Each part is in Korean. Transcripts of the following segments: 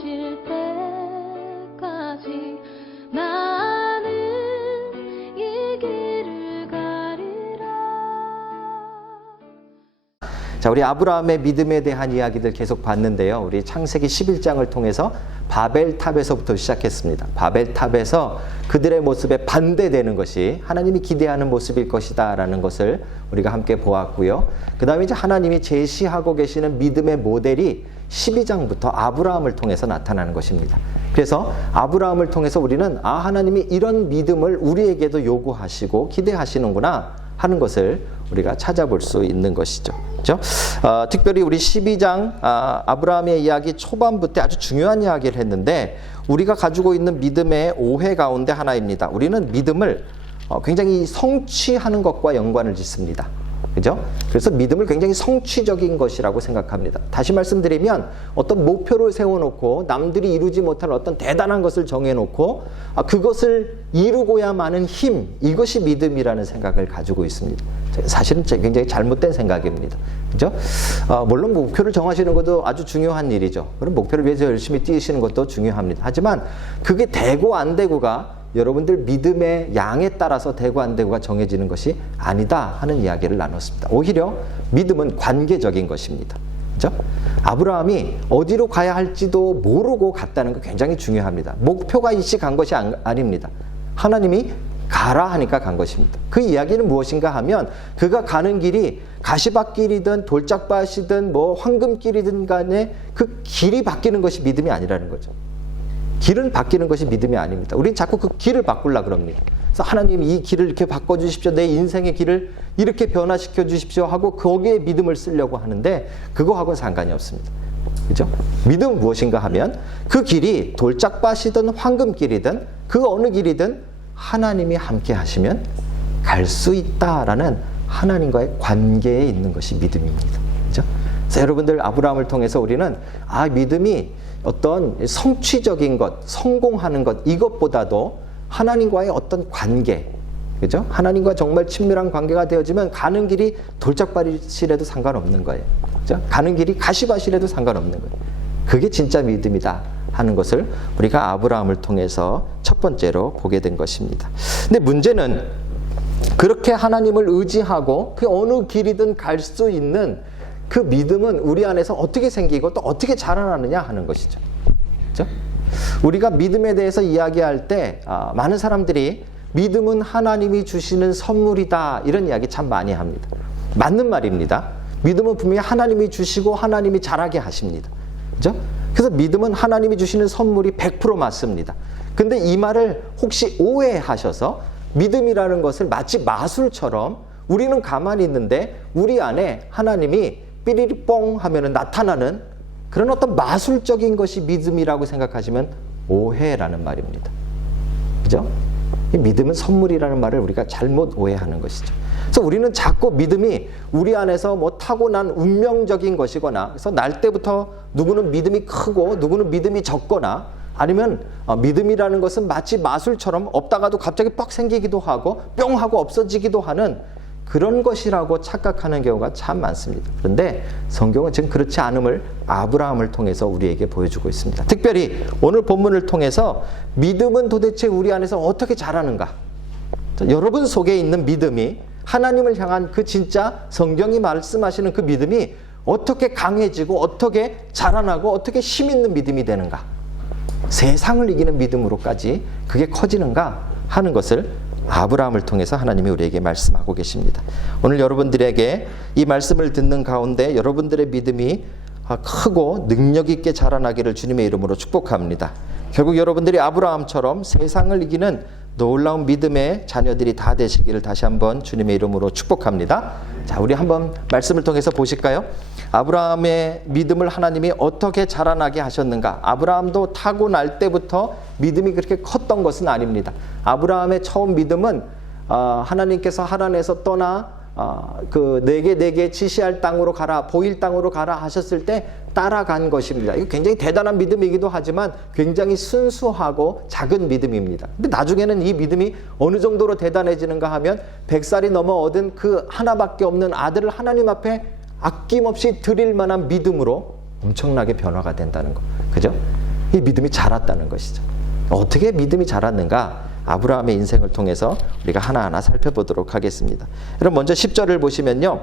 오실 때까지 나는 이 길을 가리라. 자, 우리 아브라함의 믿음에 대한 이야기들 계속 봤는데요. 우리 창세기 11장을 통해서 바벨탑에서부터 시작했습니다. 바벨탑에서 그들의 모습에 반대되는 것이 하나님이 기대하는 모습일 것이다 라는 것을 우리가 함께 보았고요. 그 다음에 이제 하나님이 제시하고 계시는 믿음의 모델이 12장부터 아브라함을 통해서 나타나는 것입니다. 그래서 아브라함을 통해서 우리는 하나님이 이런 믿음을 우리에게도 요구하시고 기대하시는구나 하는 것을 우리가 찾아볼 수 있는 것이죠. 그렇죠? 특별히 우리 12장 아브라함의 이야기 초반부터 아주 중요한 이야기를 했는데 우리가 가지고 있는 믿음의 오해 가운데 하나입니다. 우리는 믿음을 굉장히 성취하는 것과 연관을 짓습니다. 그죠? 그래서 믿음을 굉장히 성취적인 것이라고 생각합니다. 다시 말씀드리면 어떤 목표를 세워놓고 남들이 이루지 못할 어떤 대단한 것을 정해놓고 그것을 이루고야만은 힘, 이것이 믿음이라는 생각을 가지고 있습니다. 사실은 굉장히 잘못된 생각입니다. 그죠? 물론 목표를 정하시는 것도 아주 중요한 일이죠. 그럼 목표를 위해서 열심히 뛰시는 것도 중요합니다. 하지만 그게 되고 안 되고가 여러분들 믿음의 양에 따라서 되고 안 되고가 정해지는 것이 아니다 하는 이야기를 나눴습니다. 오히려 믿음은 관계적인 것입니다. 그렇죠? 아브라함이 어디로 가야 할지도 모르고 갔다는 거 굉장히 중요합니다. 목표가 일시 간 것이 아닙니다. 하나님이 가라 하니까 간 것입니다. 그 이야기는 무엇인가 하면 그가 가는 길이 가시밭길이든 돌짝밭이든 뭐 황금길이든 간에 그 길이 바뀌는 것이 믿음이 아니라는 거죠. 길은 바뀌는 것이 믿음이 아닙니다. 우린 자꾸 그 길을 바꾸려고 그럽니다. 그래서 하나님 이 길을 이렇게 바꿔주십시오. 내 인생의 길을 이렇게 변화시켜 주십시오 하고 거기에 믿음을 쓰려고 하는데 그거하고는 상관이 없습니다. 그죠? 믿음은 무엇인가 하면 그 길이 돌짝밭이든 황금길이든 그 어느 길이든 하나님이 함께 하시면 갈 수 있다라는 하나님과의 관계에 있는 것이 믿음입니다. 그죠? 그래서 여러분들 아브라함을 통해서 우리는 믿음이 어떤 성취적인 것, 성공하는 것 이것보다도 하나님과의 어떤 관계, 그죠? 하나님과 정말 친밀한 관계가 되어지면 가는 길이 돌짝밭이라도 상관없는 거예요. 그죠? 가는 길이 가시밭이라도 상관없는 거예요. 그게 진짜 믿음이다 하는 것을 우리가 아브라함을 통해서 첫 번째로 보게 된 것입니다. 근데 문제는 그렇게 하나님을 의지하고 그 어느 길이든 갈 수 있는 그 믿음은 우리 안에서 어떻게 생기고 또 어떻게 자라나느냐 하는 것이죠. 그렇죠? 우리가 믿음에 대해서 이야기할 때 많은 사람들이 믿음은 하나님이 주시는 선물이다 이런 이야기 참 많이 합니다. 맞는 말입니다. 믿음은 분명히 하나님이 주시고 하나님이 자라게 하십니다. 그렇죠? 그래서 믿음은 하나님이 주시는 선물이 100% 맞습니다. 근데 이 말을 혹시 오해하셔서 믿음이라는 것을 마치 마술처럼 우리는 가만히 있는데 우리 안에 하나님이 삐리리 뽕 하면은 나타나는 그런 어떤 마술적인 것이 믿음이라고 생각하시면 오해라는 말입니다. 그죠? 이 믿음은 선물이라는 말을 우리가 잘못 오해하는 것이죠. 그래서 우리는 자꾸 믿음이 우리 안에서 뭐 타고난 운명적인 것이거나 그래서 날 때부터 누구는 믿음이 크고 누구는 믿음이 적거나 아니면 믿음이라는 것은 마치 마술처럼 없다가도 갑자기 뻑 생기기도 하고 뿅 하고 없어지기도 하는 그런 것이라고 착각하는 경우가 참 많습니다. 그런데 성경은 지금 그렇지 않음을 아브라함을 통해서 우리에게 보여주고 있습니다. 특별히 오늘 본문을 통해서 믿음은 도대체 우리 안에서 어떻게 자라는가? 여러분 속에 있는 믿음이 하나님을 향한 그 진짜 성경이 말씀하시는 그 믿음이 어떻게 강해지고 어떻게 자라나고 어떻게 힘 있는 믿음이 되는가? 세상을 이기는 믿음으로까지 그게 커지는가 하는 것을 아브라함을 통해서 하나님이 우리에게 말씀하고 계십니다. 오늘 여러분들에게 이 말씀을 듣는 가운데 여러분들의 믿음이 크고 능력 있게 자라나기를 주님의 이름으로 축복합니다. 결국 여러분들이 아브라함처럼 세상을 이기는 놀라운 믿음의 자녀들이 다 되시기를 다시 한번 주님의 이름으로 축복합니다. 자, 우리 한번 말씀을 통해서 보실까요? 아브라함의 믿음을 하나님이 어떻게 자라나게 하셨는가? 아브라함도 타고날 때부터 믿음이 그렇게 컸던 것은 아닙니다. 아브라함의 처음 믿음은 하나님께서 하란에서 떠나 그 내게 지시할 땅으로 가라, 보일 땅으로 가라 하셨을 때 따라간 것입니다. 이거 굉장히 대단한 믿음이기도 하지만 굉장히 순수하고 작은 믿음입니다. 근데 나중에는 이 믿음이 어느 정도로 대단해지는가 하면 100살이 넘어 얻은 그 하나밖에 없는 아들을 하나님 앞에 아낌없이 드릴 만한 믿음으로 엄청나게 변화가 된다는 거. 그죠? 이 믿음이 자랐다는 것이죠. 어떻게 믿음이 자랐는가? 아브라함의 인생을 통해서 우리가 하나하나 살펴보도록 하겠습니다. 여러분 먼저 10절을 보시면요.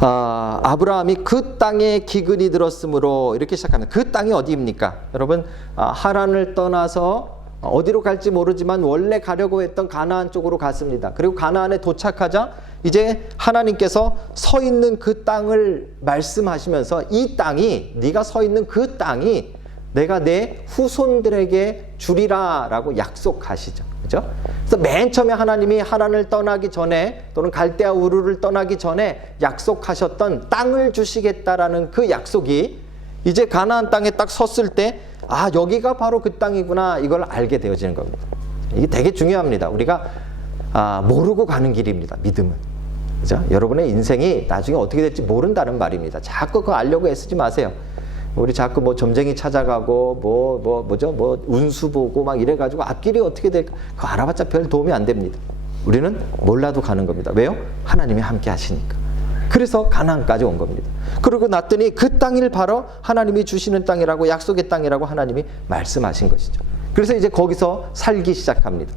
아브라함이 그 땅에 기근이 들었으므로 이렇게 시작합니다. 그 땅이 어디입니까? 여러분 하란을 떠나서 어디로 갈지 모르지만 원래 가려고 했던 가나안 쪽으로 갔습니다. 그리고 가나안에 도착하자 이제 하나님께서 서 있는 그 땅을 말씀하시면서 이 땅이 네가 서 있는 그 땅이 내가 내 후손들에게 주리라 라고 약속하시죠. 그죠? 그래서 맨 처음에 하나님이 하란을 떠나기 전에 또는 갈대아 우르를 떠나기 전에 약속하셨던 땅을 주시겠다라는 그 약속이 이제 가나안 땅에 딱 섰을 때 여기가 바로 그 땅이구나 이걸 알게 되어지는 겁니다. 이게 되게 중요합니다. 우리가 모르고 가는 길입니다. 믿음은. 그죠? 여러분의 인생이 나중에 어떻게 될지 모른다는 말입니다. 자꾸 그거 알려고 애쓰지 마세요. 우리 자꾸 뭐 점쟁이 찾아가고 운수 보고 막 이래가지고 앞길이 어떻게 될까 그거 알아봤자 별 도움이 안 됩니다. 우리는 몰라도 가는 겁니다. 왜요? 하나님이 함께 하시니까. 그래서 가나안까지 온 겁니다. 그러고 났더니 그 땅을 바로 하나님이 주시는 땅이라고 약속의 땅이라고 하나님이 말씀하신 것이죠. 그래서 이제 거기서 살기 시작합니다.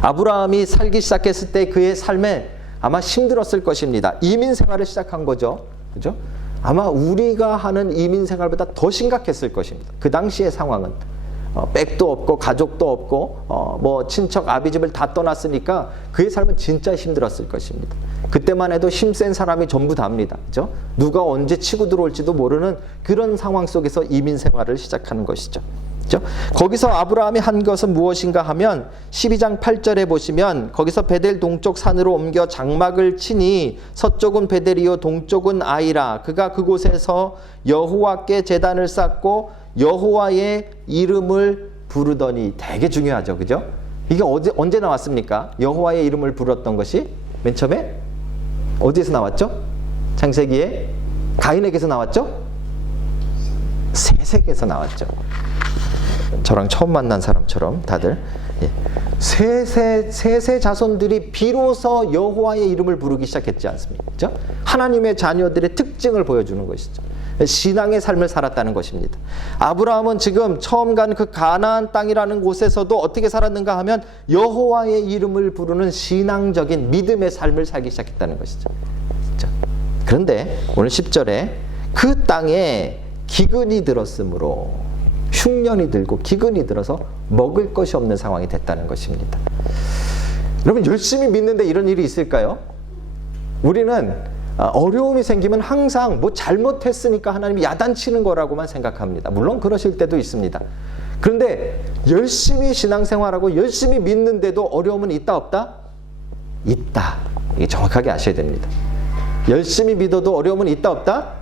아브라함이 살기 시작했을 때 그의 삶에 아마 힘들었을 것입니다. 이민 생활을 시작한 거죠. 그죠? 아마 우리가 하는 이민 생활보다 더 심각했을 것입니다. 그 당시의 상황은 백도 없고 가족도 없고 뭐 친척 아비집을 다 떠났으니까 그의 삶은 진짜 힘들었을 것입니다. 그때만 해도 힘센 사람이 전부 다입니다. 그죠? 누가 언제 치고 들어올지도 모르는 그런 상황 속에서 이민 생활을 시작하는 것이죠. 그죠? 거기서 아브라함이 한 것은 무엇인가 하면 12장 8절에 보시면 거기서 베델 동쪽 산으로 옮겨 장막을 치니 서쪽은 베델이요 동쪽은 아이라 그가 그곳에서 여호와께 제단을 쌓고 여호와의 이름을 부르더니 되게 중요하죠. 그죠? 이게 언제 나왔습니까? 여호와의 이름을 불렀던 것이 맨 처음에 어디에서 나왔죠? 창세기에 가인에게서 나왔죠? 셋에게서 나왔죠. 저랑 처음 만난 사람처럼 다들 셋의 자손들이 비로소 여호와의 이름을 부르기 시작했지 않습니까? 그렇죠? 하나님의 자녀들의 특징을 보여주는 것이죠. 신앙의 삶을 살았다는 것입니다. 아브라함은 지금 처음 간 그 가나안 땅이라는 곳에서도 어떻게 살았는가 하면 여호와의 이름을 부르는 신앙적인 믿음의 삶을 살기 시작했다는 것이죠. 그렇죠? 그런데 오늘 10절에 그 땅에 기근이 들었으므로 흉년이 들고 기근이 들어서 먹을 것이 없는 상황이 됐다는 것입니다. 여러분 열심히 믿는데 이런 일이 있을까요? 우리는 어려움이 생기면 항상 뭐 잘못했으니까 하나님이 야단치는 거라고만 생각합니다. 물론 그러실 때도 있습니다. 그런데 열심히 신앙생활하고 열심히 믿는데도 어려움은 있다 없다? 있다. 이게 정확하게 아셔야 됩니다. 열심히 믿어도 어려움은 있다 없다?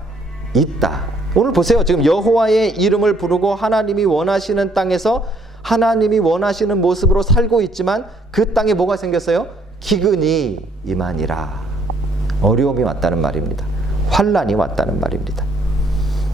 있다. 오늘 보세요. 지금 여호와의 이름을 부르고 하나님이 원하시는 땅에서 하나님이 원하시는 모습으로 살고 있지만 그 땅에 뭐가 생겼어요? 기근이 임하니라. 어려움이 왔다는 말입니다. 환난이 왔다는 말입니다.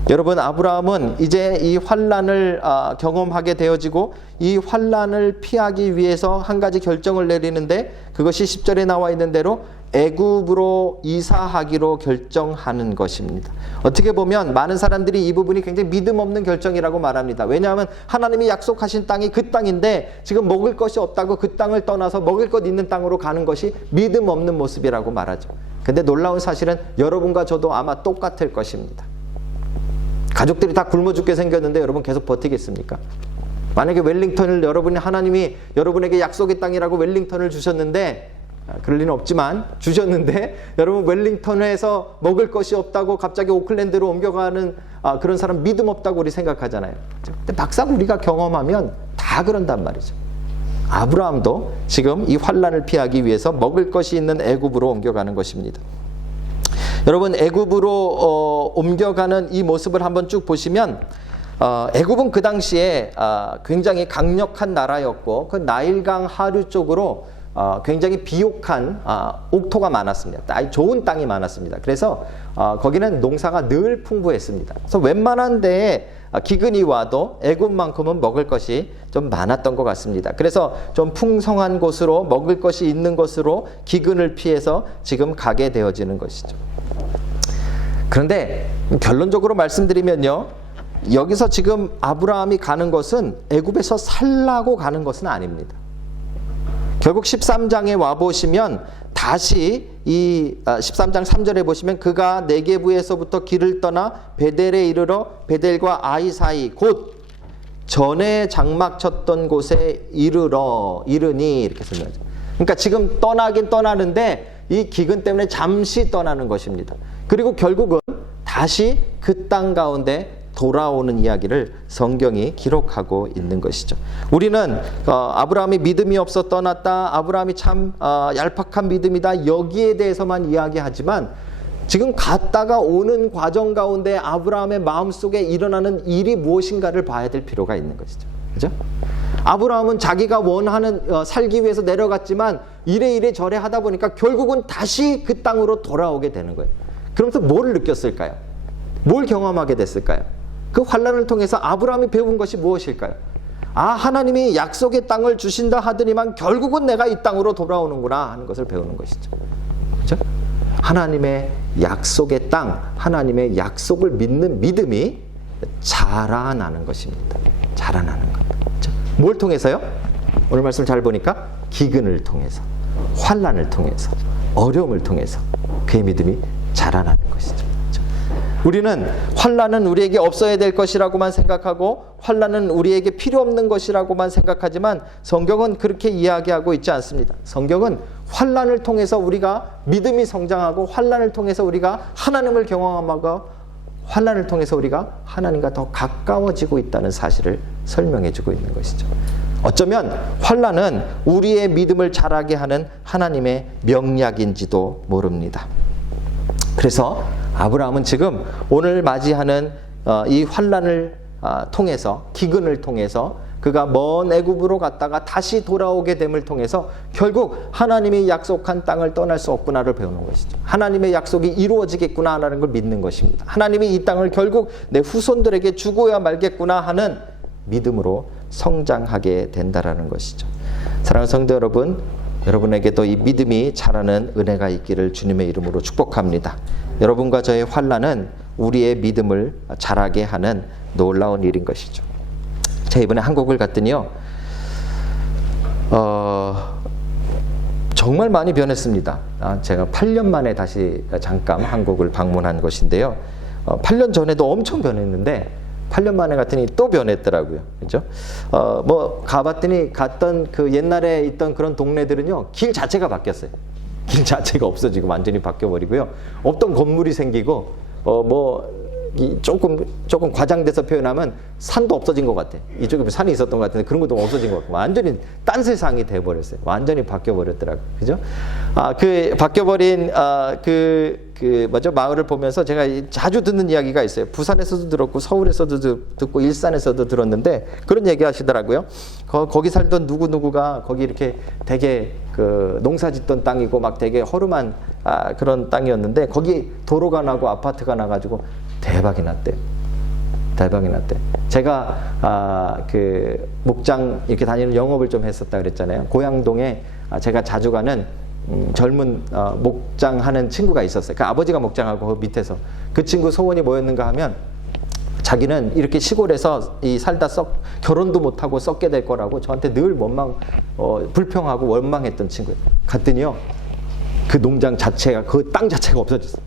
여러분 아브라함은 이제 이 환난을 경험하게 되어지고 이 환난을 피하기 위해서 한 가지 결정을 내리는데 그것이 10절에 나와 있는 대로 애굽으로 이사하기로 결정하는 것입니다. 어떻게 보면 많은 사람들이 이 부분이 굉장히 믿음 없는 결정이라고 말합니다. 왜냐하면 하나님이 약속하신 땅이 그 땅인데 지금 먹을 것이 없다고 그 땅을 떠나서 먹을 것 있는 땅으로 가는 것이 믿음 없는 모습이라고 말하죠. 근데 놀라운 사실은 여러분과 저도 아마 똑같을 것입니다. 가족들이 다 굶어 죽게 생겼는데 여러분 계속 버티겠습니까? 만약에 웰링턴을 하나님이 여러분에게 약속의 땅이라고 웰링턴을 주셨는데 그럴 리는 없지만 주셨는데 여러분 웰링턴에서 먹을 것이 없다고 갑자기 오클랜드로 옮겨가는 그런 사람 믿음 없다고 우리 생각하잖아요. 근데 막상 우리가 경험하면 다 그런단 말이죠. 아브라함도 지금 이 환난을 피하기 위해서 먹을 것이 있는 애굽으로 옮겨가는 것입니다. 여러분 애굽으로 옮겨가는 이 모습을 한번 쭉 보시면 애굽은 그 당시에 굉장히 강력한 나라였고 그 나일강 하류 쪽으로 굉장히 비옥한 옥토가 많았습니다. 아주 좋은 땅이 많았습니다. 그래서 거기는 농사가 늘 풍부했습니다. 그래서 웬만한 데에 기근이 와도 애굽만큼은 먹을 것이 좀 많았던 것 같습니다. 그래서 좀 풍성한 곳으로 먹을 것이 있는 곳으로 기근을 피해서 지금 가게 되어지는 것이죠. 그런데 결론적으로 말씀드리면요. 여기서 지금 아브라함이 가는 것은 애굽에서 살라고 가는 것은 아닙니다. 결국 13장에 와 보시면 다시 이 13장 3절에 보시면 그가 네게부에서부터 길을 떠나 베델에 이르러 베델과 아이 사이 곧 전에 장막 쳤던 곳에 이르니 이렇게 설명하죠. 그러니까 지금 떠나긴 떠나는데 이 기근 때문에 잠시 떠나는 것입니다. 그리고 결국은 다시 그 땅 가운데 돌아오는 이야기를 성경이 기록하고 있는 것이죠. 우리는 아브라함이 믿음이 없어 떠났다. 아브라함이 참 얄팍한 믿음이다. 여기에 대해서만 이야기하지만 지금 갔다가 오는 과정 가운데 아브라함의 마음속에 일어나는 일이 무엇인가를 봐야 될 필요가 있는 것이죠. 그죠? 아브라함은 자기가 원하는 살기 위해서 내려갔지만 이래 저래 하다 보니까 결국은 다시 그 땅으로 돌아오게 되는 거예요. 그러면서 뭘 느꼈을까요? 뭘 경험하게 됐을까요? 그 환난을 통해서 아브라함이 배운 것이 무엇일까요? 하나님이 약속의 땅을 주신다 하더니만 결국은 내가 이 땅으로 돌아오는구나 하는 것을 배우는 것이죠. 그렇죠? 하나님의 약속의 땅, 하나님의 약속을 믿는 믿음이 자라나는 것입니다. 자라나는 것. 그렇죠? 뭘 통해서요? 오늘 말씀 잘 보니까 기근을 통해서, 환난을 통해서, 어려움을 통해서 그의 믿음이 자라나는 것이죠. 우리는 환난은 우리에게 없어야 될 것이라고만 생각하고 환난은 우리에게 필요 없는 것이라고만 생각하지만 성경은 그렇게 이야기하고 있지 않습니다. 성경은 환난을 통해서 우리가 믿음이 성장하고 환난을 통해서 우리가 하나님을 경험하고 환난을 통해서 우리가 하나님과 더 가까워지고 있다는 사실을 설명해 주고 있는 것이죠. 어쩌면 환난은 우리의 믿음을 자라게 하는 하나님의 명약인지도 모릅니다. 그래서 아브라함은 지금 오늘 맞이하는 이 환난을 통해서 기근을 통해서 그가 먼 애굽으로 갔다가 다시 돌아오게 됨을 통해서 결국 하나님이 약속한 땅을 떠날 수 없구나를 배우는 것이죠. 하나님의 약속이 이루어지겠구나라는 걸 믿는 것입니다. 하나님이 이 땅을 결국 내 후손들에게 주고야 말겠구나 하는 믿음으로 성장하게 된다라는 것이죠. 사랑하는 성도 여러분, 여러분에게도 이 믿음이 자라는 은혜가 있기를 주님의 이름으로 축복합니다. 여러분과 저의 환난은 우리의 믿음을 자라게 하는 놀라운 일인 것이죠. 제가 이번에 한국을 갔더니요, 정말 많이 변했습니다. 제가 8년 만에 다시 잠깐 한국을 방문한 것인데요. 8년 전에도 엄청 변했는데 8년 만에 갔더니 또 변했더라고요. 그죠? 뭐 가봤더니 갔던 그 옛날에 있던 그런 동네들은요, 길 자체가 바뀌었어요. 길 자체가 없어지고 완전히 바뀌어버리고요. 없던 건물이 생기고 조금 과장돼서 표현하면 산도 없어진 것 같아. 이쪽에 산이 있었던 것 같은데 그런 것도 없어진 것 같고 완전히 딴 세상이 돼버렸어요. 완전히 바뀌어버렸더라고요. 그죠? 그 바뀌어버린 마을을 보면서 제가 자주 듣는 이야기가 있어요. 부산에서도 들었고 서울에서도 듣고 일산에서도 들었는데 그런 얘기 하시더라고요. 거기 살던 누구누구가 거기 이렇게 되게 그 농사 짓던 땅이고 막 되게 허름한 그런 땅이었는데 거기 도로가 나고 아파트가 나가지고 대박이 났대요. 대박이 났대. 제가 그 목장 이렇게 다니는 영업을 좀 했었다 그랬잖아요. 고양동에 제가 자주 가는 젊은 목장하는 친구가 있었어요. 그 아버지가 목장하고 그 밑에서 그 친구 소원이 뭐였는가 하면 자기는 이렇게 시골에서 살다 결혼도 못하고 썩게 될 거라고 저한테 늘 불평하고 원망했던 친구예요. 갔더니요, 그 농장 자체가, 그 땅 자체가 없어졌어요.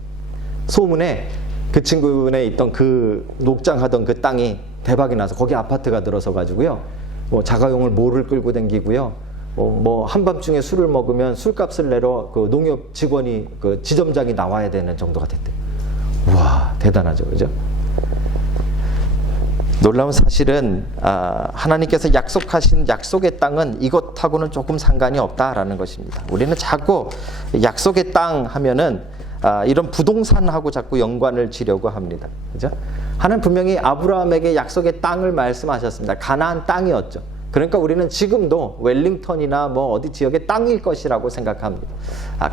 소문에 그 친구네 있던 그 녹장하던 그 땅이 대박이 나서 거기 아파트가 들어서 가지고요, 자가용을 모를 끌고 다니고요, 한밤중에 술을 먹으면 술값을 내러 그 농협 직원이 그 지점장이 나와야 되는 정도가 됐대요. 우와, 대단하죠, 그죠? 놀라운 사실은 하나님께서 약속하신 약속의 땅은 이것하고는 조금 상관이 없다라는 것입니다. 우리는 자꾸 약속의 땅 하면은 이런 부동산하고 자꾸 연관을 지려고 합니다. 그죠? 하나님 분명히 아브라함에게 약속의 땅을 말씀하셨습니다. 가나안 땅이었죠. 그러니까 우리는 지금도 웰링턴이나 어디 지역의 땅일 것이라고 생각합니다.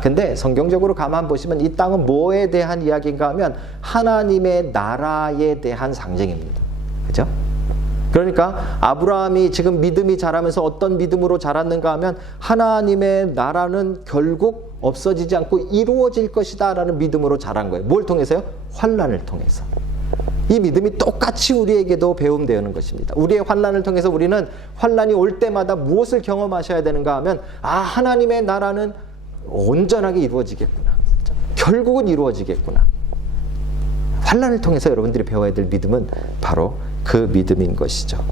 근데 성경적으로 가만 보시면 이 땅은 뭐에 대한 이야기인가 하면 하나님의 나라에 대한 상징입니다. 그죠? 그러니까 아브라함이 지금 믿음이 자라면서 어떤 믿음으로 자랐는가 하면 하나님의 나라는 결국 없어지지 않고 이루어질 것이다 라는 믿음으로 자란 거예요. 뭘 통해서요? 환난을 통해서. 이 믿음이 똑같이 우리에게도 배움되는 것입니다. 우리의 환난을 통해서 우리는 환난이 올 때마다 무엇을 경험하셔야 되는가 하면 하나님의 나라는 온전하게 이루어지겠구나. 결국은 이루어지겠구나. 환난을 통해서 여러분들이 배워야 될 믿음은 바로 그 믿음인 것이죠.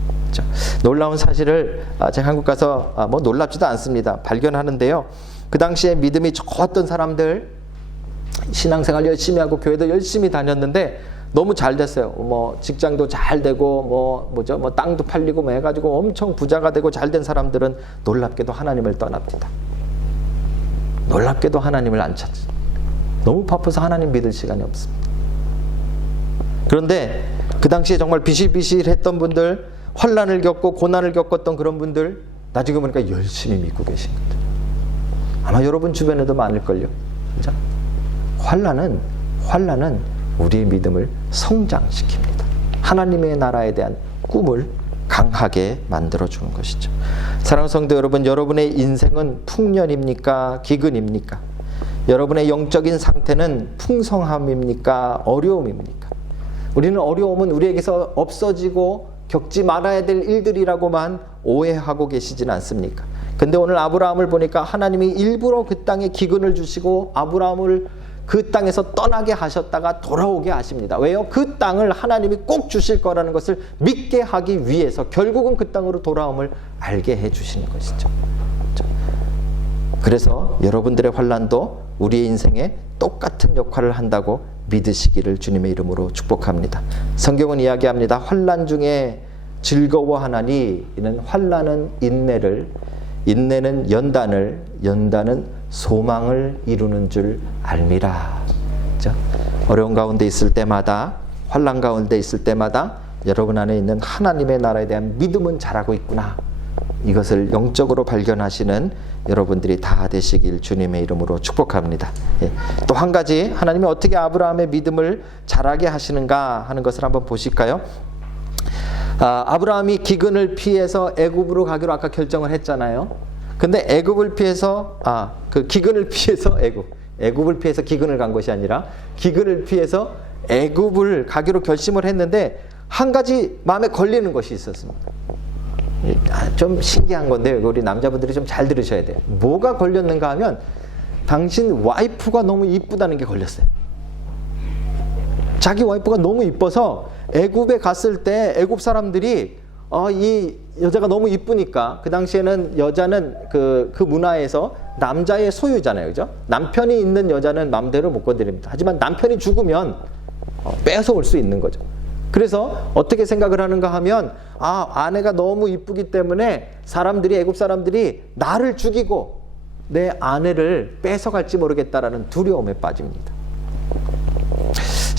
놀라운 사실을 제가 한국 가서 뭐 놀랍지도 않습니다. 발견하는데요. 그 당시에 믿음이 좋았던 사람들, 신앙생활 열심히 하고 교회도 열심히 다녔는데 너무 잘 됐어요. 뭐 직장도 잘 되고 뭐 땅도 팔리고 뭐 해가지고 엄청 부자가 되고 잘 된 사람들은 놀랍게도 하나님을 떠납니다. 놀랍게도 하나님을 안 찾죠. 너무 바빠서 하나님 믿을 시간이 없습니다. 그런데 그 당시에 정말 비실비실했던 분들, 환난을 겪고 고난을 겪었던 그런 분들 나중에 보니까 열심히 믿고 계신 거죠. 아마 여러분 주변에도 많을걸요. 그죠? 환난은 우리의 믿음을 성장시킵니다. 하나님의 나라에 대한 꿈을 강하게 만들어주는 것이죠. 사랑하는 성도 여러분, 여러분의 인생은 풍년입니까? 기근입니까? 여러분의 영적인 상태는 풍성함입니까? 어려움입니까? 우리는 어려움은 우리에게서 없어지고 겪지 말아야 될 일들이라고만 오해하고 계시진 않습니까? 근데 오늘 아브라함을 보니까 하나님이 일부러 그 땅에 기근을 주시고 아브라함을 그 땅에서 떠나게 하셨다가 돌아오게 하십니다. 왜요? 그 땅을 하나님이 꼭 주실 거라는 것을 믿게 하기 위해서 결국은 그 땅으로 돌아옴을 알게 해주시는 것이죠. 그래서 여러분들의 환난도 우리의 인생에 똑같은 역할을 한다고 믿으시기를 주님의 이름으로 축복합니다. 성경은 이야기합니다. 환난 중에 즐거워하나니 이는 환난은 인내를, 인내는 연단을, 연단은 소망을 이루는 줄 알미라. 그렇죠? 어려운 가운데 있을 때마다, 환난 가운데 있을 때마다 여러분 안에 있는 하나님의 나라에 대한 믿음은 자라고 있구나. 이것을 영적으로 발견하시는 여러분들이 다 되시길 주님의 이름으로 축복합니다. 또 한 가지 하나님이 어떻게 아브라함의 믿음을 자라게 하시는가 하는 것을 한번 보실까요? 아브라함이 기근을 피해서 애굽으로 가기로 아까 결정을 했잖아요. 근데 애굽을 피해서 그 기근을 피해서 애굽을 피해서 기근을 간 것이 아니라 기근을 피해서 애굽을 가기로 결심을 했는데 한 가지 마음에 걸리는 것이 있었습니다. 좀 신기한 건데 우리 남자분들이 좀 잘 들으셔야 돼요. 뭐가 걸렸는가 하면 당신 와이프가 너무 이쁘다는 게 걸렸어요. 자기 와이프가 너무 이뻐서 애굽에 갔을 때 애굽 사람들이 이 여자가 너무 이쁘니까 그 당시에는 여자는 그 문화에서 남자의 소유잖아요. 그죠? 남편이 있는 여자는 마음대로 못 건드립니다. 하지만 남편이 죽으면 빼앗아 올 수 있는 거죠. 그래서 어떻게 생각을 하는가 하면 아내가 너무 이쁘기 때문에 애굽 사람들이 나를 죽이고 내 아내를 뺏어갈지 모르겠다라는 두려움에 빠집니다.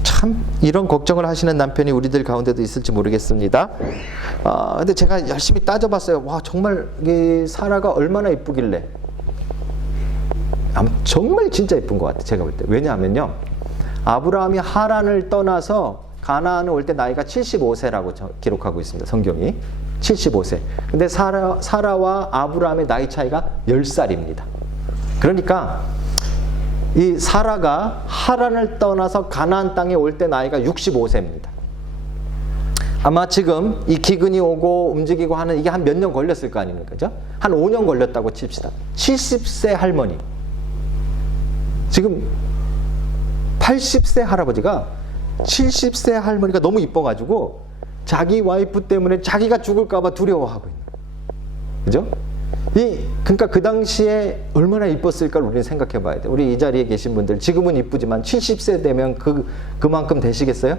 참 이런 걱정을 하시는 남편이 우리들 가운데도 있을지 모르겠습니다. 근데 제가 열심히 따져봤어요. 와, 정말 이 사라가 얼마나 이쁘길래. 정말 진짜 이쁜 것 같아요. 제가 볼 때. 왜냐하면요, 아브라함이 하란을 떠나서 가나안에 올 때 나이가 75세라고 기록하고 있습니다. 성경이 75세. 근데 사라와 아브라함의 나이 차이가 10살입니다. 그러니까 이 사라가 하란을 떠나서 가나안 땅에 올 때 나이가 65세입니다. 아마 지금 이 기근이 오고 움직이고 하는 이게 한 몇 년 걸렸을 거 아닙니까? 그죠? 한 5년 걸렸다고 칩시다. 70세 할머니. 지금 80세 할아버지가 70세 할머니가 너무 이뻐가지고 자기 와이프 때문에 자기가 죽을까봐 두려워하고 있는 거예요. 그죠? 그러니까 그 당시에 얼마나 이뻤을까를 우리는 생각해 봐야 돼요. 우리 이 자리에 계신 분들 지금은 이쁘지만 70세 되면 그만큼 되시겠어요?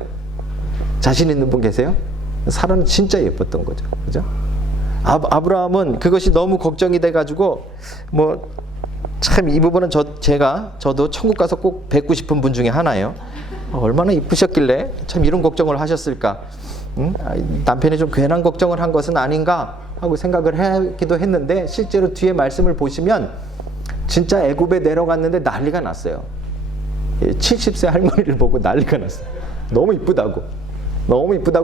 자신 있는 분 계세요? 사라는 진짜 예뻤던 거죠. 그죠? 아브라함은 그것이 너무 걱정이 돼가지고 참 이 부분은 저도 천국 가서 꼭 뵙고 싶은 분 중에 하나예요. 얼마나 이쁘셨길래 참 이런 걱정을 하셨을까? 남편이 좀 괜한 걱정을 한 것은 아닌가 하고 생각을 하기도 했는데 실제로 뒤에 말씀을 보시면 진짜 애굽에 내려갔는데 난리가 났어요. 70세 할머니를 보고 난리가 났어요. 너무 이쁘다고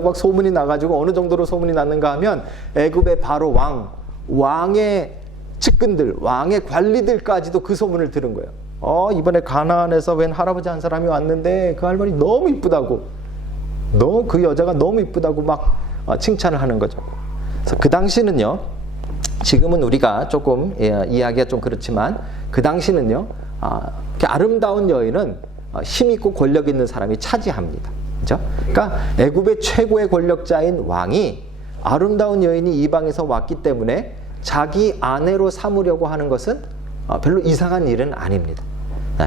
막 소문이 나가지고 어느 정도로 소문이 났는가 하면 애굽의 바로 왕의 측근들, 왕의 관리들까지도 그 소문을 들은 거예요. 이번에 가나안에서 웬 할아버지 한 사람이 왔는데 그 할머니 너무 이쁘다고. 너무 그 여자가 너무 이쁘다고 막 칭찬을 하는 거죠. 그래서 그 당시는요, 지금은 우리가 조금 이야기가 좀 그렇지만 그 당시는요, 이렇게 아름다운 여인은 힘 있고 권력 있는 사람이 차지합니다. 그죠? 그러니까 애굽의 최고의 권력자인 왕이 아름다운 여인이 이방에서 왔기 때문에 자기 아내로 삼으려고 하는 것은 별로 이상한 일은 아닙니다.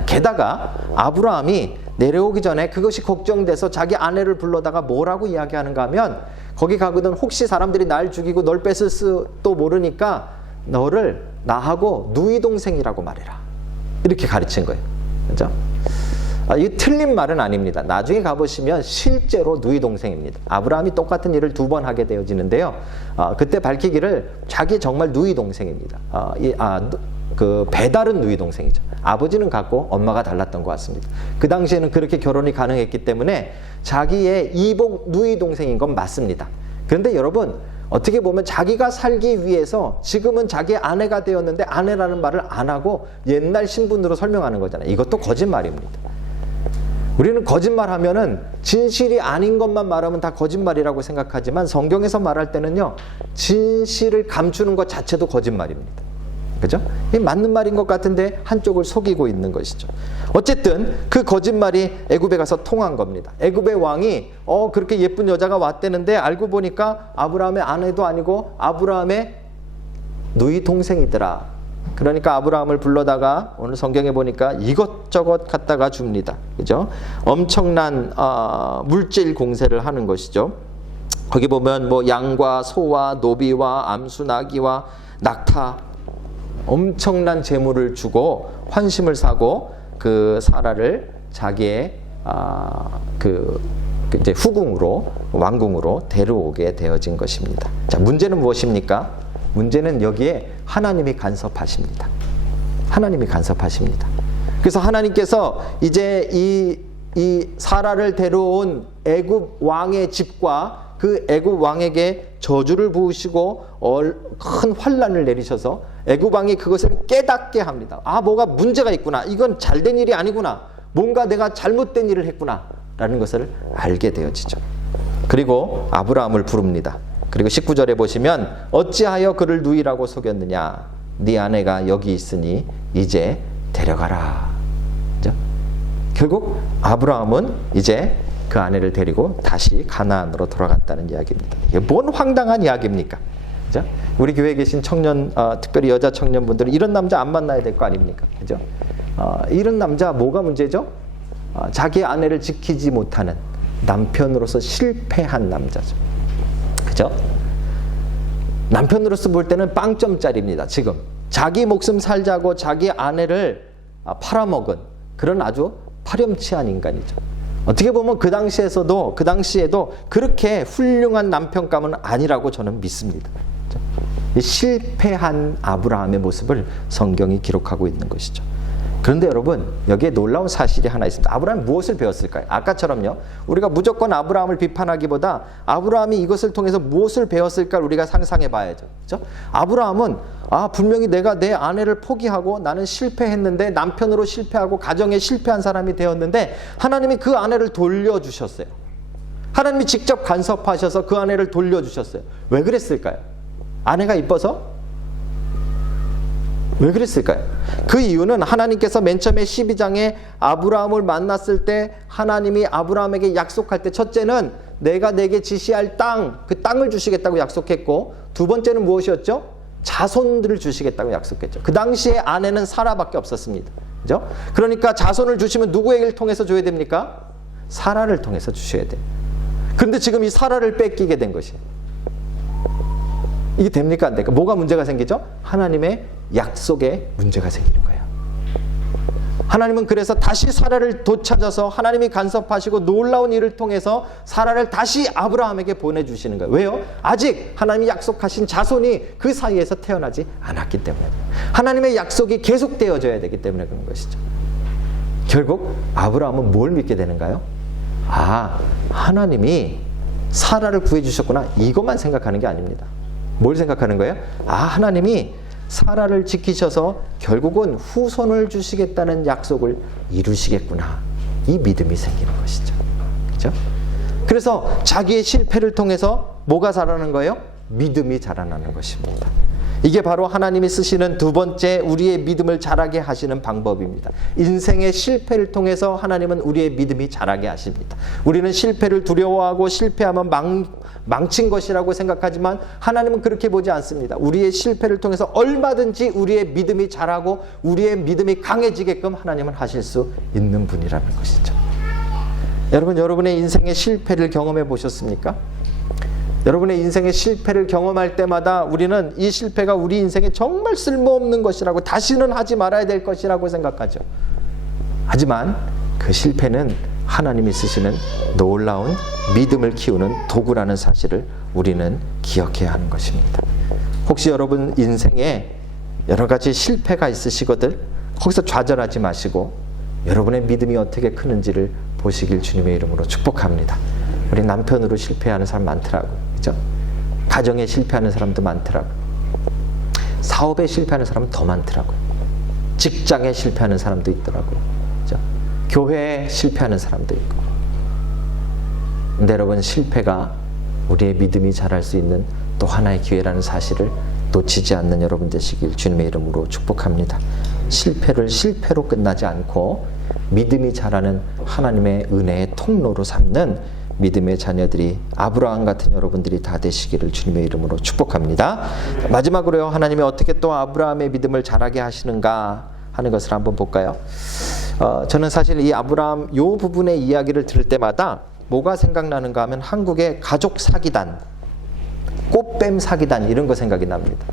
게다가 아브라함이 내려오기 전에 그것이 걱정돼서 자기 아내를 불러다가 뭐라고 이야기하는가 하면, 거기 가거든 혹시 사람들이 날 죽이고 널 뺏을 수도 모르니까 너를 나하고 누이 동생이라고 말해라, 이렇게 가르친 거예요. 그죠? 이게 틀린 말은 아닙니다. 나중에 가보시면 실제로 누이 동생입니다. 아브라함이 똑같은 일을 2번 하게 되어지는데요. 그때 밝히기를 자기 정말 누이 동생입니다. 그 배다른 누이 동생이죠. 아버지는 같고 엄마가 달랐던 것 같습니다. 그 당시에는 그렇게 결혼이 가능했기 때문에 자기의 이복 누이 동생인 건 맞습니다. 그런데 여러분, 어떻게 보면 자기가 살기 위해서 지금은 자기 아내가 되었는데 아내라는 말을 안 하고 옛날 신분으로 설명하는 거잖아요. 이것도 거짓말입니다. 우리는 거짓말하면은 진실이 아닌 것만 말하면 다 거짓말이라고 생각하지만, 성경에서 말할 때는요, 진실을 감추는 것 자체도 거짓말입니다. 그죠? 이 맞는 말인 것 같은데 한쪽을 속이고 있는 것이죠. 어쨌든 그 거짓말이 애굽에 가서 통한 겁니다. 애굽의 왕이 그렇게 예쁜 여자가 왔대는데 알고 보니까 아브라함의 아내도 아니고 아브라함의 누이 동생이더라. 그러니까 아브라함을 불러다가 오늘 성경에 보니까 이것저것 갖다가 줍니다. 그죠? 엄청난 물질 공세를 하는 것이죠. 거기 보면 뭐 양과 소와 노비와 암수 나귀와 낙타, 엄청난 재물을 주고 환심을 사고 그 사라를 자기의 이제 후궁으로, 왕궁으로 데려오게 되어진 것입니다. 자, 문제는 무엇입니까? 문제는 여기에 하나님이 간섭하십니다. 하나님이 간섭하십니다. 그래서 하나님께서 이제 이 사라를 데려온 애굽 왕의 집과 그 애굽 왕에게 저주를 부으시고 큰 환난을 내리셔서 애굽 왕이 그것을 깨닫게 합니다. 뭐가 문제가 있구나. 이건 잘된 일이 아니구나. 뭔가 내가 잘못된 일을 했구나. 라는 것을 알게 되어지죠. 그리고 아브라함을 부릅니다. 그리고 19절에 보시면 어찌하여 그를 누이라고 속였느냐. 네 아내가 여기 있으니 이제 데려가라. 그죠? 결국 아브라함은 이제 그 아내를 데리고 다시 가나안으로 돌아갔다는 이야기입니다. 이게 뭔 황당한 이야기입니까? 그죠? 우리 교회에 계신 청년, 특별히 여자 청년분들은 이런 남자 안 만나야 될 거 아닙니까? 그죠? 이런 남자 뭐가 문제죠? 자기 아내를 지키지 못하는 남편으로서 실패한 남자죠. 그죠? 남편으로서 볼 때는 빵점짜리입니다. 지금 자기 목숨 살자고 자기 아내를 팔아먹은 그런 아주 파렴치한 인간이죠. 어떻게 보면 그 당시에도 그렇게 훌륭한 남편감은 아니라고 저는 믿습니다. 실패한 아브라함의 모습을 성경이 기록하고 있는 것이죠. 그런데 여러분, 여기에 놀라운 사실이 하나 있습니다. 아브라함이 무엇을 배웠을까요? 아까처럼요, 우리가 무조건 아브라함을 비판하기보다 아브라함이 이것을 통해서 무엇을 배웠을까 우리가 상상해 봐야죠. 그렇죠? 아브라함은 분명히 내가 내 아내를 포기하고 나는 실패했는데, 남편으로 실패하고 가정에 실패한 사람이 되었는데 하나님이 그 아내를 돌려주셨어요. 하나님이 직접 간섭하셔서 그 아내를 돌려주셨어요. 왜 그랬을까요? 아내가 이뻐서? 왜 그랬을까요? 그 이유는 하나님께서 맨 처음에 12장에 아브라함을 만났을 때 하나님이 아브라함에게 약속할 때, 첫째는 내가 내게 지시할 땅, 그 땅을 주시겠다고 약속했고, 두 번째는 무엇이었죠? 자손들을 주시겠다고 약속했죠. 그 당시에 아내는 사라밖에 없었습니다. 그죠? 그러니까 자손을 주시면 누구에게 통해서 줘야 됩니까? 사라를 통해서 주셔야 돼요. 그런데 지금 이 사라를 뺏기게 된 것이에요. 이게 됩니까? 안 됩니까? 뭐가 문제가 생기죠? 하나님의 약속에 문제가 생기는 거예요. 하나님은 그래서 다시 사라를 되찾아서 하나님이 간섭하시고 놀라운 일을 통해서 사라를 다시 아브라함에게 보내주시는 거예요. 왜요? 아직 하나님이 약속하신 자손이 그 사이에서 태어나지 않았기 때문에, 하나님의 약속이 계속되어져야 되기 때문에 그런 것이죠. 결국 아브라함은 뭘 믿게 되는가요? 하나님이 사라를 구해주셨구나, 이것만 생각하는 게 아닙니다. 뭘 생각하는 거예요? 하나님이 사라를 지키셔서 결국은 후손을 주시겠다는 약속을 이루시겠구나, 이 믿음이 생기는 것이죠. 그렇죠? 그래서 자기의 실패를 통해서 뭐가 자라는 거예요? 믿음이 자라나는 것입니다. 이게 바로 하나님이 쓰시는 두 번째 우리의 믿음을 자라게 하시는 방법입니다. 인생의 실패를 통해서 하나님은 우리의 믿음이 자라게 하십니다. 우리는 실패를 두려워하고 실패하면 망친 것이라고 생각하지만 하나님은 그렇게 보지 않습니다. 우리의 실패를 통해서 얼마든지 우리의 믿음이 자라고 우리의 믿음이 강해지게끔 하나님은 하실 수 있는 분이라는 것이죠. 여러분의 인생의 실패를 경험해 보셨습니까? 여러분의 인생의 실패를 경험할 때마다 우리는 이 실패가 우리 인생에 정말 쓸모없는 것이라고, 다시는 하지 말아야 될 것이라고 생각하죠. 하지만 그 실패는 하나님이 쓰시는 놀라운 믿음을 키우는 도구라는 사실을 우리는 기억해야 하는 것입니다. 혹시 여러분 인생에 여러 가지 실패가 있으시거든 거기서 좌절하지 마시고 여러분의 믿음이 어떻게 크는지를 보시길 주님의 이름으로 축복합니다. 우리 남편으로 실패하는 사람 많더라고요. 그죠? 가정에 실패하는 사람도 많더라고요. 사업에 실패하는 사람은 더 많더라고요. 직장에 실패하는 사람도 있더라고요. 그죠? 교회에 실패하는 사람도 있고. 근데 여러분, 실패가 우리의 믿음이 자랄 수 있는 또 하나의 기회라는 사실을 놓치지 않는 여러분 되시길 주님의 이름으로 축복합니다. 실패를 실패로 끝나지 않고 믿음이 자라는 하나님의 은혜의 통로로 삼는 믿음의 자녀들이, 아브라함 같은 여러분들이 다 되시기를 주님의 이름으로 축복합니다. 마지막으로요, 하나님이 어떻게 또 아브라함의 믿음을 자라게 하시는가 하는 것을 한번 볼까요? 저는 사실 이 아브라함 요 부분의 이야기를 들을 때마다 뭐가 생각나는가 하면 한국의 가족 사기단, 꽃뱀 사기단 이런 거 생각이 납니다.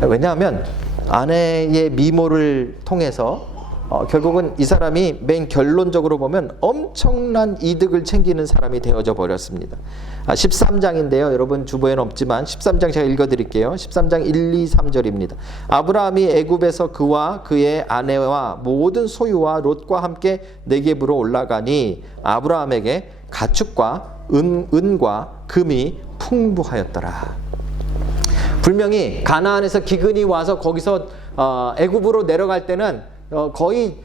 왜냐하면 아내의 미모를 통해서 결국은 이 사람이 맨 결론적으로 보면 엄청난 이득을 챙기는 사람이 되어져 버렸습니다. 13장인데요. 여러분 주보에는 없지만 13장 제가 읽어드릴게요. 13장 1, 2, 3절입니다. 아브라함이 애굽에서 그와 그의 아내와 모든 소유와 롯과 함께 네겝으로 올라가니 아브라함에게 가축과 은과 금이 풍부하였더라. 분명히 가나안에서 기근이 와서 거기서 애굽으로 내려갈 때는 거의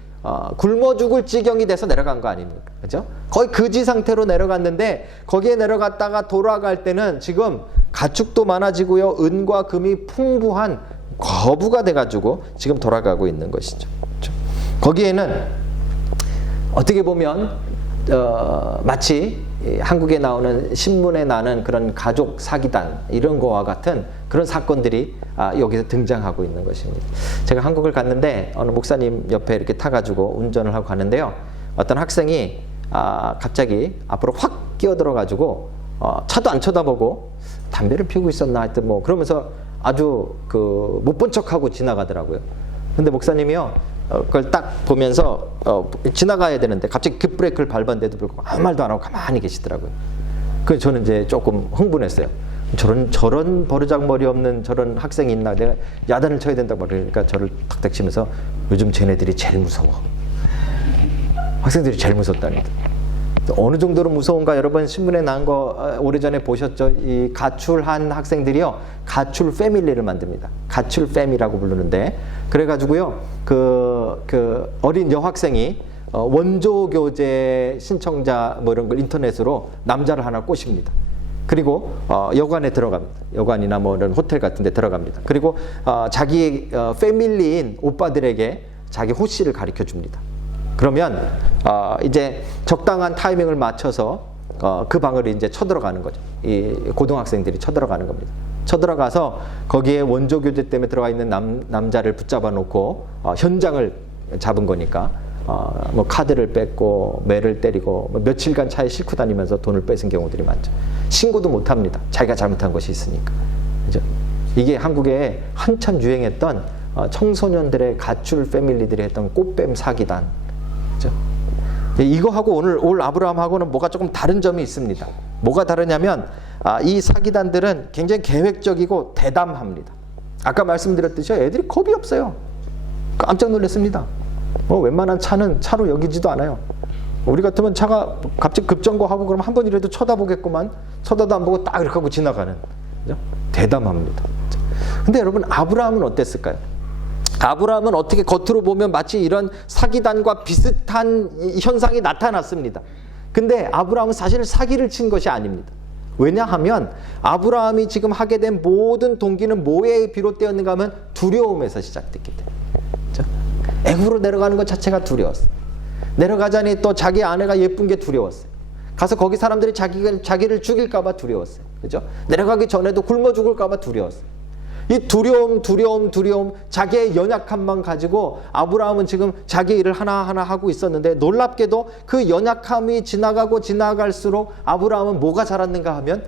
굶어 죽을 지경이 돼서 내려간 거 아닙니까? 그죠? 거의 거지 상태로 내려갔는데 거기에 내려갔다가 돌아갈 때는 지금 가축도 많아지고요, 은과 금이 풍부한 거부가 돼가지고 지금 돌아가고 있는 것이죠. 그렇죠? 거기에는 어떻게 보면 마치 한국에 나오는 신문에 나는 그런 가족 사기단 이런 거와 같은 그런 사건들이 여기서 등장하고 있는 것입니다. 제가 한국을 갔는데 어느 목사님 옆에 이렇게 타가지고 운전을 하고 가는데요, 어떤 학생이 갑자기 앞으로 확 끼어들어가지고 차도 안 쳐다보고 담배를 피우고 있었나 하여튼 뭐 그러면서 아주 그 못 본 척하고 지나가더라고요. 근데 목사님이요, 그걸 딱 보면서 지나가야 되는데 갑자기 급브레이크를 밟았는데도 불구하고 아무 말도 안 하고 가만히 계시더라고요. 그래서 저는 이제 조금 흥분했어요. 저런 버르장머리 없는 저런 학생이 있나, 내가 야단을 쳐야 된다고 그러니까 저를 탁탁 치면서 요즘 쟤네들이 제일 무서워. 학생들이 제일 무섭다니다. 어느 정도로 무서운가 여러분 신문에 나온 거 오래전에 보셨죠? 이 가출한 학생들이요, 가출 패밀리를 만듭니다. 가출 패미라고 부르는데, 그래가지고요 그 어린 여학생이 원조 교재 신청자 뭐 이런 걸 인터넷으로 남자를 하나 꼬십니다. 그리고 여관에 들어갑니다. 여관이나 뭐 이런 호텔 같은 데 들어갑니다. 그리고 자기 패밀리인 오빠들에게 자기 호씨를 가르쳐 줍니다. 그러면 이제 적당한 타이밍을 맞춰서 그 방을 이제 쳐들어가는 거죠. 이 고등학생들이 쳐들어가는 겁니다. 쳐들어가서 거기에 원조 교재 때문에 들어가 있는 남자를 붙잡아 놓고 현장을 잡은 거니까 뭐 카드를 뺏고 매를 때리고 뭐 며칠간 차에 싣고 다니면서 돈을 뺏은 경우들이 많죠. 신고도 못 합니다. 자기가 잘못한 것이 있으니까. 그죠? 이게 한국에 한참 유행했던 청소년들의 가출 패밀리들이 했던 꽃뱀 사기단. 그죠? 이거하고 올 아브라함하고는 뭐가 조금 다른 점이 있습니다. 뭐가 다르냐면 이 사기단들은 굉장히 계획적이고 대담합니다. 아까 말씀드렸듯이 애들이 겁이 없어요. 깜짝 놀랐습니다. 웬만한 차는 차로 여기지도 않아요. 우리 같으면 차가 갑자기 급정거하고 그러면 한 번이라도 쳐다보겠구만, 쳐다도 안 보고 딱 이렇게 하고 지나가는. 그죠? 대담합니다. 근데 여러분, 아브라함은 어땠을까요? 아브라함은 어떻게 겉으로 보면 마치 이런 사기단과 비슷한 현상이 나타났습니다. 근데 아브라함은 사실 사기를 친 것이 아닙니다. 왜냐하면 아브라함이 지금 하게 된 모든 동기는 뭐에 비롯되었는가 하면 두려움에서 시작됐기 때문에. 그렇죠? 애굽으로 내려가는 것 자체가 두려웠어요. 내려가자니 또 자기 아내가 예쁜 게 두려웠어요. 가서 거기 사람들이 자기를 죽일까 봐 두려웠어요. 그죠? 내려가기 전에도 굶어 죽을까 봐 두려웠어요. 이 두려움, 자기의 연약함만 가지고 아브라함은 지금 자기 일을 하나하나 하고 있었는데, 놀랍게도 그 연약함이 지나갈수록 아브라함은 뭐가 자랐는가 하면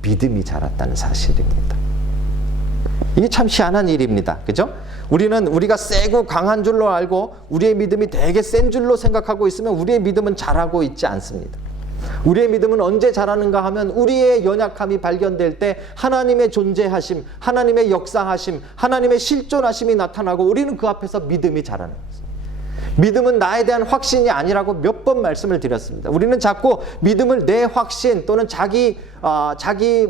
믿음이 자랐다는 사실입니다. 이게 참 희한한 일입니다. 그죠? 우리가 세고 강한 줄로 알고 우리의 믿음이 되게 센 줄로 생각하고 있으면 우리의 믿음은 자라고 있지 않습니다. 우리의 믿음은 언제 자라는가 하면 우리의 연약함이 발견될 때 하나님의 존재하심, 하나님의 역사하심, 하나님의 실존하심이 나타나고 우리는 그 앞에서 믿음이 자라는 것입니다. 믿음은 나에 대한 확신이 아니라고 몇 번 말씀을 드렸습니다. 우리는 자꾸 믿음을 내 확신 또는 자기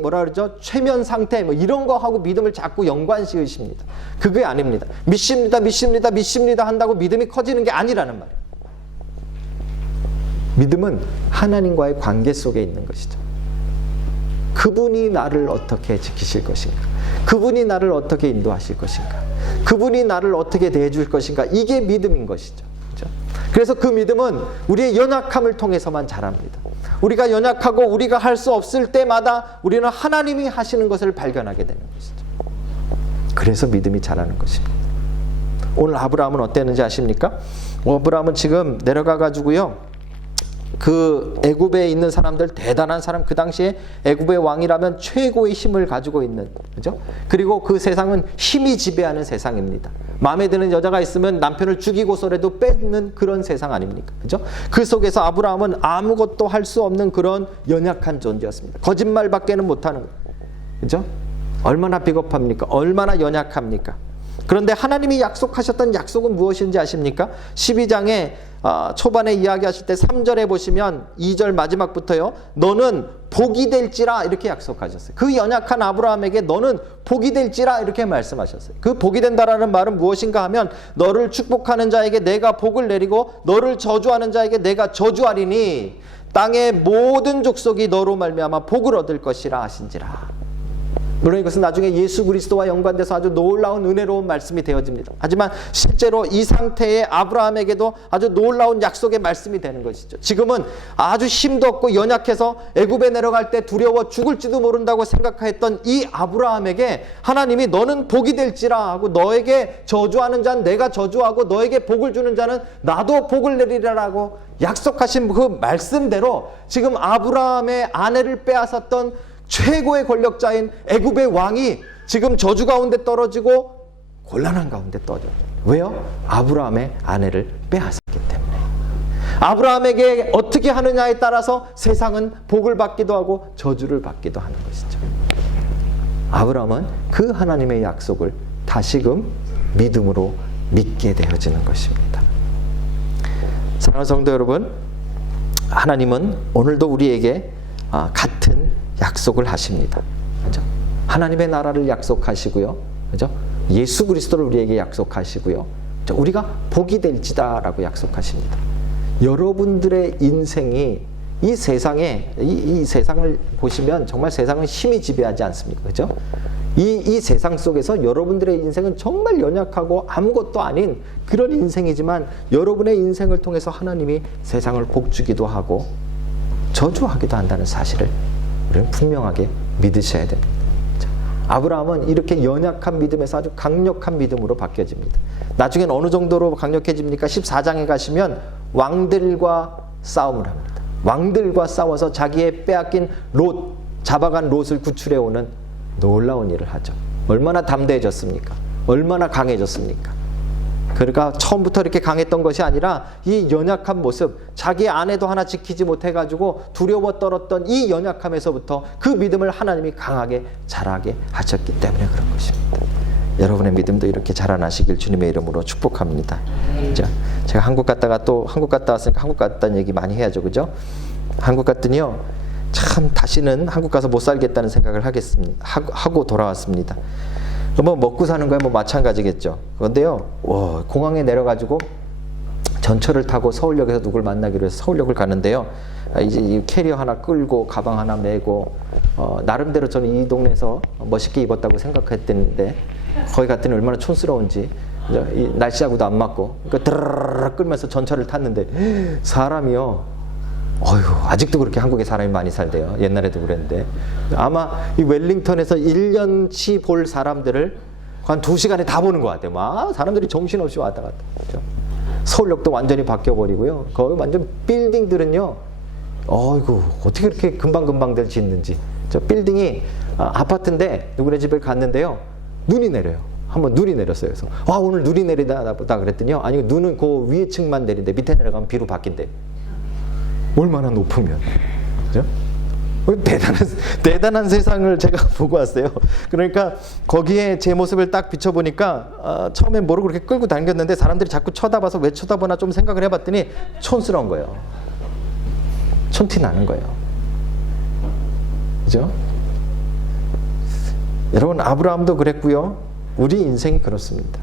뭐라 그러죠? 최면 상태 뭐 이런 거 하고 믿음을 자꾸 연관지으십니다. 그게 아닙니다. 믿습니다 한다고 믿음이 커지는 게 아니라는 말이에요. 믿음은 하나님과의 관계 속에 있는 것이죠. 그분이 나를 어떻게 지키실 것인가? 그분이 나를 어떻게 인도하실 것인가? 그분이 나를 어떻게 대해줄 것인가? 이게 믿음인 것이죠. 그렇죠? 그래서 그 믿음은 우리의 연약함을 통해서만 자랍니다. 우리가 연약하고 우리가 할 수 없을 때마다 우리는 하나님이 하시는 것을 발견하게 되는 것이죠. 그래서 믿음이 자라는 것입니다. 오늘 아브라함은 어땠는지 아십니까? 아브라함은 지금 내려가 가지고요. 그 애굽에 있는 사람들, 대단한 사람, 그 당시에 애굽의 왕이라면 최고의 힘을 가지고 있는, 그죠? 그리고 그 세상은 힘이 지배하는 세상입니다. 마음에 드는 여자가 있으면 남편을 죽이고서라도 뺏는 그런 세상 아닙니까? 그죠? 그 속에서 아브라함은 아무것도 할 수 없는 그런 연약한 존재였습니다. 거짓말밖에는 못하는 거예요. 그죠? 얼마나 비겁합니까? 얼마나 연약합니까? 그런데 하나님이 약속하셨던 약속은 무엇인지 아십니까? 12장에 초반에 이야기하실 때 3절에 보시면 2절 마지막부터요. 너는 복이 될지라 이렇게 약속하셨어요. 그 연약한 아브라함에게 너는 복이 될지라 이렇게 말씀하셨어요. 그 복이 된다라는 말은 무엇인가 하면 너를 축복하는 자에게 내가 복을 내리고 너를 저주하는 자에게 내가 저주하리니 땅의 모든 족속이 너로 말미암아 복을 얻을 것이라 하신지라. 물론 이것은 나중에 예수 그리스도와 연관돼서 아주 놀라운 은혜로운 말씀이 되어집니다. 하지만 실제로 이 상태의 아브라함에게도 아주 놀라운 약속의 말씀이 되는 것이죠. 지금은 아주 힘도 없고 연약해서 애굽에 내려갈 때 두려워 죽을지도 모른다고 생각했던 이 아브라함에게 하나님이 너는 복이 될지라 하고 너에게 저주하는 자는 내가 저주하고 너에게 복을 주는 자는 나도 복을 내리라라고 약속하신 그 말씀대로 지금 아브라함의 아내를 빼앗았던 최고의 권력자인 애굽의 왕이 지금 저주 가운데 떨어지고 곤란한 가운데 떨어져요. 왜요? 아브라함의 아내를 빼앗았기 때문에. 아브라함에게 어떻게 하느냐에 따라서 세상은 복을 받기도 하고 저주를 받기도 하는 것이죠. 아브라함은 그 하나님의 약속을 다시금 믿음으로 믿게 되어지는 것입니다. 사랑하는 성도 여러분, 하나님은 오늘도 우리에게 같은 약속을 하십니다. 그죠? 하나님의 나라를 약속하시고요. 그죠? 예수 그리스도를 우리에게 약속하시고요. 우리가 복이 될지다라고 약속하십니다. 여러분들의 인생이 이 세상에 이 세상을 보시면 정말 세상은 힘이 지배하지 않습니까? 그죠? 이 세상 속에서 여러분들의 인생은 정말 연약하고 아무것도 아닌 그런 인생이지만 여러분의 인생을 통해서 하나님이 세상을 복주기도 하고 저주하기도 한다는 사실을 우리는 분명하게 믿으셔야 됩니다. 아브라함은 이렇게 연약한 믿음에서 아주 강력한 믿음으로 바뀌어집니다. 나중엔 어느 정도로 강력해집니까? 14장에 가시면 왕들과 싸움을 합니다. 왕들과 싸워서 자기의 빼앗긴 롯, 잡아간 롯을 구출해오는 놀라운 일을 하죠. 얼마나 담대해졌습니까? 얼마나 강해졌습니까? 그러니까 처음부터 이렇게 강했던 것이 아니라 이 연약한 모습, 자기 아내도 하나 지키지 못해가지고 두려워 떨었던 이 연약함에서부터 그 믿음을 하나님이 강하게 자라게 하셨기 때문에 그런 것입니다. 여러분의 믿음도 이렇게 자라나시길 주님의 이름으로 축복합니다. 제가 한국 갔다 왔으니까 한국 갔다는 얘기 많이 해야죠. 그죠? 한국 갔더니요. 참 다시는 한국 가서 못 살겠다는 생각을 하고 돌아왔습니다. 뭐 먹고 사는 거야 뭐 마찬가지겠죠. 그런데요, 공항에 내려가지고 전철을 타고 서울역에서 누굴 만나기로 해서 서울역을 가는데요. 이제 이 캐리어 하나 끌고 가방 하나 메고 나름대로 저는 이 동네에서 멋있게 입었다고 생각했는데 거기 갔더니 얼마나 촌스러운지 이 날씨하고도 안 맞고 그러니까 드르르 끌면서 전철을 탔는데 사람이요. 어휴, 아직도 그렇게 한국에 사람이 많이 살대요. 옛날에도 그랬는데 아마 이 웰링턴에서 1년치 볼 사람들을 한 2시간에 다 보는 것 같아요. 막 사람들이 정신없이 왔다 갔다. 그렇죠? 서울역도 완전히 바뀌어버리고요. 거기 완전 빌딩들은요. 어이구, 어떻게 그렇게 금방금방들 짓는지. 저 빌딩이 아파트인데 누구네 집에 갔는데요. 눈이 내려요. 한번 눈이 내렸어요. 그래서 오늘 눈이 내리다 보다 그랬더니요. 아니 눈은 그 위에 층만 내린대. 밑에 내려가면 비로 바뀐대. 얼마나 높으면. 그죠? 대단한 세상을 제가 보고 왔어요. 그러니까 거기에 제 모습을 딱 비춰보니까 처음엔 모르고 그렇게 끌고 다녔는데 사람들이 자꾸 쳐다봐서 왜 쳐다보나 좀 생각을 해봤더니 촌스러운 거예요. 촌티 나는 거예요. 그죠? 여러분, 아브라함도 그랬고요. 우리 인생이 그렇습니다.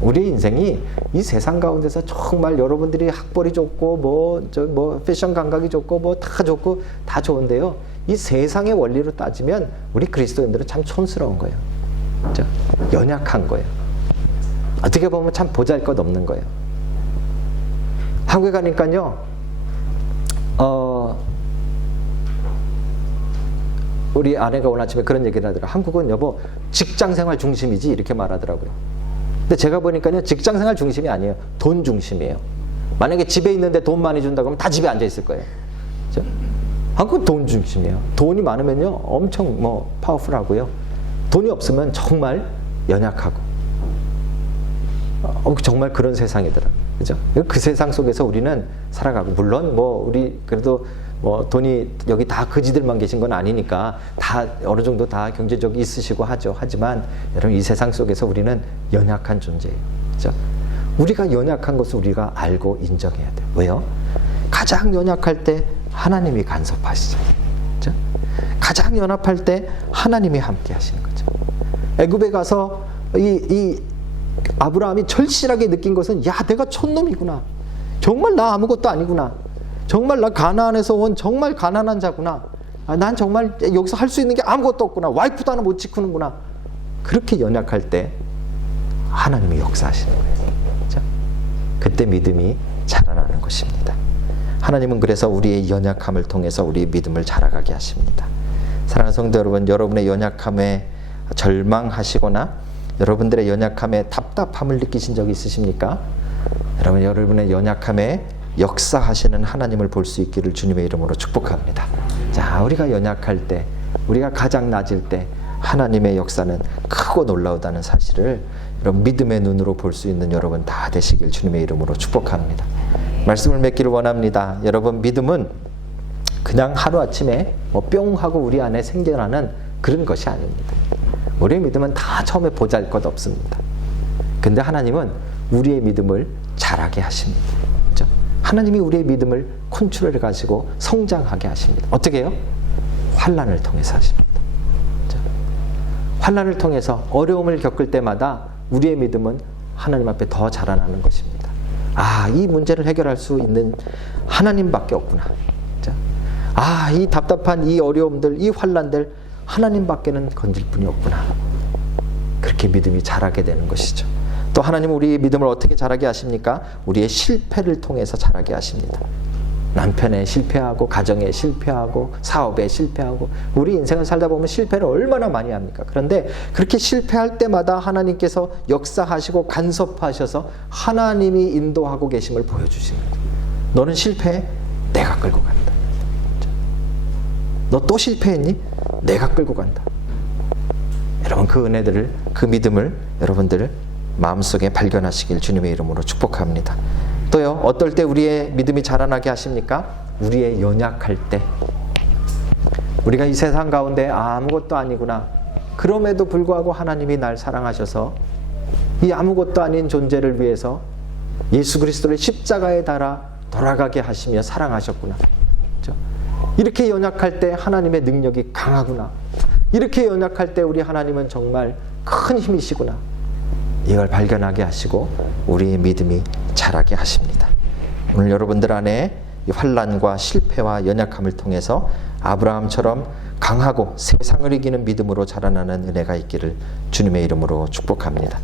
우리 인생이 이 세상 가운데서 정말 여러분들이 학벌이 좋고 뭐 패션 감각이 좋고 뭐 다 좋고 다 좋은데요. 이 세상의 원리로 따지면 우리 그리스도인들은 참 촌스러운 거예요. 그렇죠? 연약한 거예요. 어떻게 보면 참 보잘것없는 거예요. 한국에 가니까요. 우리 아내가 오늘 아침에 그런 얘기를 하더라고요. 한국은 여보 직장생활 중심이지 이렇게 말하더라고요. 근데 제가 보니까요. 직장생활 중심이 아니에요. 돈 중심이에요. 만약에 집에 있는데 돈 많이 준다고 하면 다 집에 앉아 있을 거예요. 그렇죠? 한국은 돈 중심이에요. 돈이 많으면요. 엄청 파워풀하고요. 돈이 없으면 정말 연약하고 정말 그런 세상이더라고요. 그죠? 그 세상 속에서 우리는 살아가고 물론 우리 그래도 돈이 여기 다 거지들만 계신 건 아니니까 다 어느 정도 다 경제적이 있으시고 하죠. 하지만 여러분 이 세상 속에서 우리는 연약한 존재예요. 그죠? 우리가 연약한 것을 우리가 알고 인정해야 돼요. 왜요? 가장 연약할 때 하나님이 간섭하시죠. 그죠? 가장 연합할 때 하나님이 함께 하시는 거죠. 애굽에 가서 이 아브라함이 절실하게 느낀 것은 내가 촌놈이구나. 정말 나 아무것도 아니구나. 정말 나 가나안에서 온 정말 가난한 자구나. 난 정말 여기서 할 수 있는 게 아무것도 없구나. 와이프도 하나 못 지키는구나. 그렇게 연약할 때 하나님이 역사하시는 거예요. 자, 그때 믿음이 자라나는 것입니다. 하나님은 그래서 우리의 연약함을 통해서 우리의 믿음을 자라가게 하십니다. 사랑하는 성도 여러분, 여러분의 연약함에 절망하시거나 여러분들의 연약함에 답답함을 느끼신 적이 있으십니까? 여러분의 연약함에 역사하시는 하나님을 볼 수 있기를 주님의 이름으로 축복합니다. 자, 우리가 연약할 때, 우리가 가장 낮을 때 하나님의 역사는 크고 놀라우다는 사실을 여러분 믿음의 눈으로 볼 수 있는 여러분 다 되시길 주님의 이름으로 축복합니다. 말씀을 맺기를 원합니다. 여러분, 믿음은 그냥 하루아침에 뿅 하고 우리 안에 생겨나는 그런 것이 아닙니다. 우리의 믿음은 다 처음에 보잘것없습니다. 근데 하나님은 우리의 믿음을 자라게 하십니다. 그렇죠? 하나님이 우리의 믿음을 컨트롤해 가지고 성장하게 하십니다. 어떻게 해요? 환난을 통해서 하십니다. 그렇죠? 환난을 통해서 어려움을 겪을 때마다 우리의 믿음은 하나님 앞에 더 자라나는 것입니다. 이 문제를 해결할 수 있는 하나님밖에 없구나. 그렇죠? 이 답답한 이 어려움들, 이 환난들 하나님밖에는 건질 분이 없구나. 그렇게 믿음이 자라게 되는 것이죠. 또 하나님은 우리의 믿음을 어떻게 자라게 하십니까? 우리의 실패를 통해서 자라게 하십니다. 남편에 실패하고 가정에 실패하고 사업에 실패하고 우리 인생을 살다 보면 실패를 얼마나 많이 합니까? 그런데 그렇게 실패할 때마다 하나님께서 역사하시고 간섭하셔서 하나님이 인도하고 계심을 보여주시는 거예요. 너는 실패해? 내가 끌고 간다. 너 또 실패했니? 내가 끌고 간다. 여러분 그 은혜들을, 그 믿음을 여러분들 마음속에 발견하시길 주님의 이름으로 축복합니다. 또요, 어떨 때 우리의 믿음이 자라나게 하십니까? 우리의 연약할 때, 우리가 이 세상 가운데 아무것도 아니구나, 그럼에도 불구하고 하나님이 날 사랑하셔서 이 아무것도 아닌 존재를 위해서 예수 그리스도를 십자가에 달아 돌아가게 하시며 사랑하셨구나. 그렇죠? 이렇게 연약할 때 하나님의 능력이 강하구나. 이렇게 연약할 때 우리 하나님은 정말 큰 힘이시구나. 이걸 발견하게 하시고 우리의 믿음이 자라게 하십니다. 오늘 여러분들 안에 이 환난과 실패와 연약함을 통해서 아브라함처럼 강하고 세상을 이기는 믿음으로 자라나는 은혜가 있기를 주님의 이름으로 축복합니다.